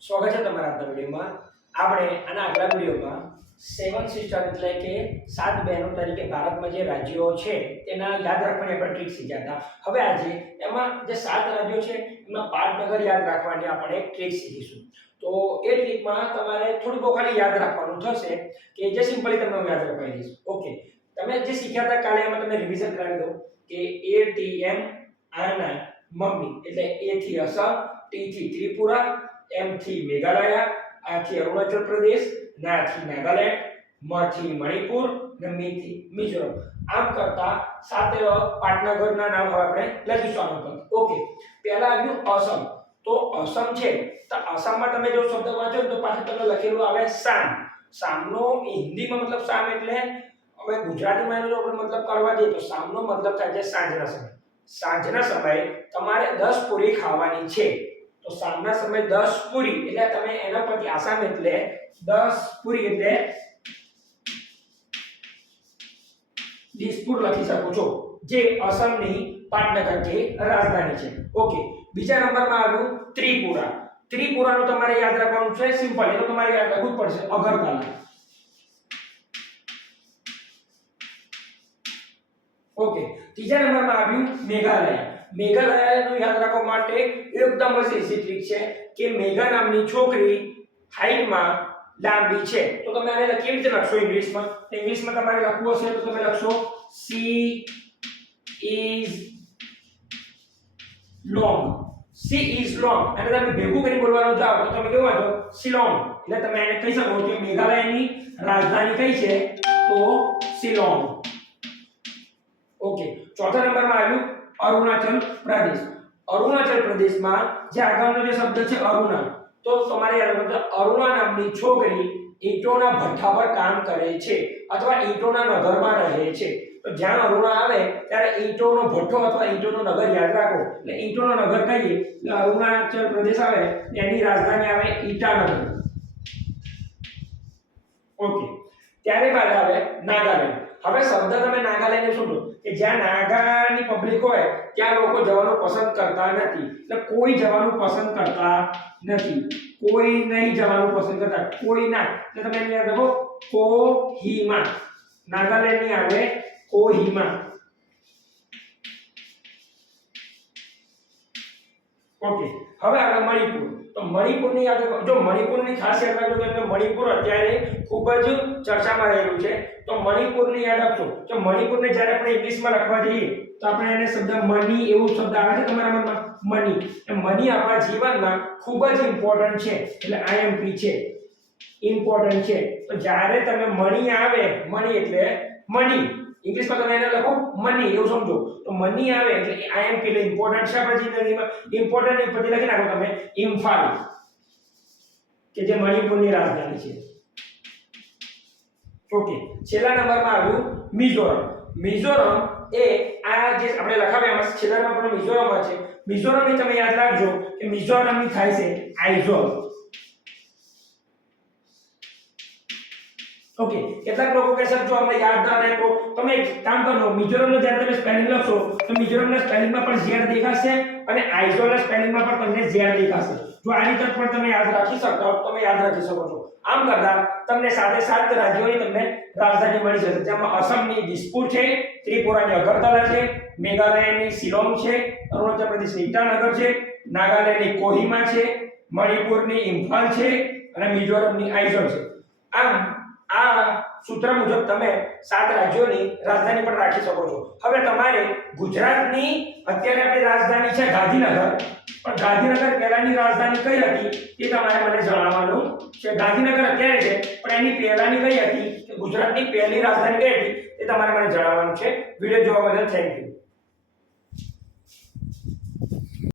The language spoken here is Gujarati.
સ્વાગત છે તમારા આજના વિડીયોમાં. આપણે આના આગલા વિડીયોમાં સેવન સિસ્ટર એટલે કે સાત બહેનો તરીકે ભારતમાં જે રાજ્યો છે, તેના યાદ રાખવાની આપણે ટ્રીક શીખ્યા હતા. હવે આજે એમાં જે સાત રાજ્યો છે, એમના પાટનગર યાદ રાખવાની આપણે ટ્રીક શીખીશું. તો એ ટ્રીકમાં તમારે થોડું બહુ ખાલી યાદ રાખવાનું થશે કે જે સિમ્પલી તમને યાદ રખાવી દઈશ. ઓકે તમે જે શીખ્યા હતા કાલે એમાં તમે રિવિઝન કરાવી દો કે એ ટી એમ આના મમ્મી. એટલે એ થી અસમ ટી થી ત્રિપુરા એમ થી મેઘાલય, આ થી અરુણાચલ પ્રદેશ ના થી નાગાલેન્ડ, મ થી મણિપુર, ને મી થી મિઝોરમ. આમ કરતા સાતે પાટનગરના નામ હવે આપણે લખીશું આનો પર ઓકે, પહેલા આવ્યું અસમ. તો અસમ છે, તો આસામમાં તમે જો શબ્દ વાંચો તો પાછળ તમને લખેલું આવે સામ. સામનો હિન્દીમાં મતલબ સામ એટલે હવે ગુજરાતીમાં એનો આપણે મતલબ કરવા જઈએ તો સામનો મતલબ થાય છે સાંજના સમય. સાંજના સમયે તમારે દસ પૂરી ખાવાની છે. તો સાંજના સમયે 10 પૂરી, એટલે તમે એના પરથી આસામ એટલે 10 પૂરી એટલે દિસપુર લખી શકો છો, જે અસમની પાટનગર કે રાજધાની છે. ઓકે બીજા નંબરમાં આવ્યું ત્રિપુરા. ત્રિપુરાનું તમારે યાદ રાખવાનું છે, સિમ્પલ, એ તો તમારે યાદ રાખવું જ પડશે, અગરતલા. ઓકે ત્રીજા નંબરમાં આવ્યું મેઘાલય. મેઘાલયનું યાદ રાખવા માટે એકદમ જ ઈઝી ટ્રીક છે કે મેઘા નામની છોકરી હાઈટમાં લાંબી છે. તો તમે આને કેવી રીતે લખશો ઇંગ્લિશમાં. ઇંગ્લિશમાં તમારે લખવું હશે તો તમે લખશો C is long C is long અને તમે ભેગું કરી બોલવાનું જાઓ તો તમે કેવું વાંચો શિલોંગ એટલે તમે એને કહી શકો કે મેઘાલયની રાજધાની કઈ છે? તો શિલોંગ ઓકે ચોથા નંબરમાં આવ્યું. અરુણાચલ પ્રદેશ. અરુણાચલ પ્રદેશમાં જે આગળનો જે શબ્દ છે અરુણા, તો તમારે યાદ રાખવું છે અરુણા નામની છોકરી ઈંટોના ભઠ્ઠા પર કામ કરે છે અથવા ઈંટોના નગરમાં રહે છે. તો જ્યાં અરુણા આવે, ત્યારે ઈંટોનો ભઠ્ઠો અથવા ઈંટોનો નગર યાદ રાખો. એટલે ઈંટોનો નગર કહીએ, એટલે અરુણાચલ પ્રદેશ આવે એની રાજધાની આવે ઈટાનગર. ઓકે. ત્યારે બાદ આવે નાગાલેન્ડ. હવે શબ્દ તમે નાગાલેન્ડ શું કે જ્યાં નાગાની પબ્લિક હોય, ત્યાં લોકો જવાનું પસંદ કરતા નથી. એટલે કોઈ જવાનું પસંદ કરતા નથી. કોઈ નહીં જવાનું પસંદ કરતા. કોઈ ના. એટલે તમે અહીંયા રાખો કોહિમા. નાગાલેન્ડની આવે કોહિમા. ઓકે, હવે આગળ મણિપુર. તો મણિપુરની રાખો જો મણિપુરની ખાસિયત રાખજો કે મણિપુર અત્યારે ખૂબ જ ચર્ચામાં રહેલું છે. તો મણિપુરની યાદ રાખજો તો મણિપુરને જ્યારે આપણે ઇંગ્લિશમાં લખવા જઈએ, તો આપણે એને શબ્દ મની એવું શબ્દ આવે છે તમારા મનમાં? મની. મની આપણા જીવનમાં ખૂબ જ ઇમ્પોર્ટન્ટ છે. એટલે આઈએમપી છે. ઇમ્પોર્ટન્ટ છે. તો જ્યારે તમે મની આવે મની એટલે મની. ઇંગ્લિશમાં તમે એને લખો મની એવું સમજો. તો મની આવે એટલે એમ એટલે ઇમ્પોર્ટન્ટ છે આપણી જિંદગીમાં ઇમ્પોર્ટન્ટની પછી લખી નાખો તમે, ઇમ્ફાલ. કે જે મણિપુરની રાજધાની છે. ઓકે છેલ્લા નંબરમાં આવ્યું, મિઝોરમ. મિઝોરમ એ આ જે આપણે લખાવ્યા એમાં, છેલ્લા નંબર પર મિઝોરમ છે. મિઝોરમની તમે યાદ રાખજો કે મિઝોરમની થાય છે આઇઝોલ. ઓકે કેટલાક લોકો કહેશે જો અમને યાદ ના રહે તો તમે એક કામ કરો મિઝોરમનો જ્યારે તમે સ્પેલિંગ લખશો, તો મિઝોરમના સ્પેલિંગમાં પણ ઝેડ દેખાશે અને આઇઝોલના સ્પેલિંગમાં પણ તમને ઝેડ દેખાશે. જો આ રીતે પણ તમે યાદ રાખી શકતા હો તમે યાદ રાખી શકો છો. આમ કરતા તમને સાથે સાત રાજ્યોની તમને રાજધાની મળી જશે, જેમાં અસમની દિસપુર છે, ત્રિપુરાની અગરતલા છે, મેઘાલયની શિલોંગ છે, અરુણાચલ પ્રદેશની ઈટાનગર છે, નાગાલેન્ડની કોહિમા છે, મણિપુરની ઇમ્ફાલ છે અને મિઝોરમની આઇઝોલ છે. આમ આ સૂત્ર મુજબ તમે સાત રાજ્યોની રાજધાની પણ રાખી શકો છો. હવે તમારે ગુજરાતની, અત્યારે આપણી રાજધાની છે ગાંધીનગર. પણ ગાંધીનગર પહેલાની રાજધાની કઈ હતી એ તમારે મને જણાવવાનું છે. ગાંધીનગર અત્યારે છે, પણ એની પહેલાની કઈ હતી ગુજરાતની પહેલી રાજધાની કઈ હતી એ તમારે મને જણાવવાનું છે. વીડિયો જોવા બદલ થેન્ક યુ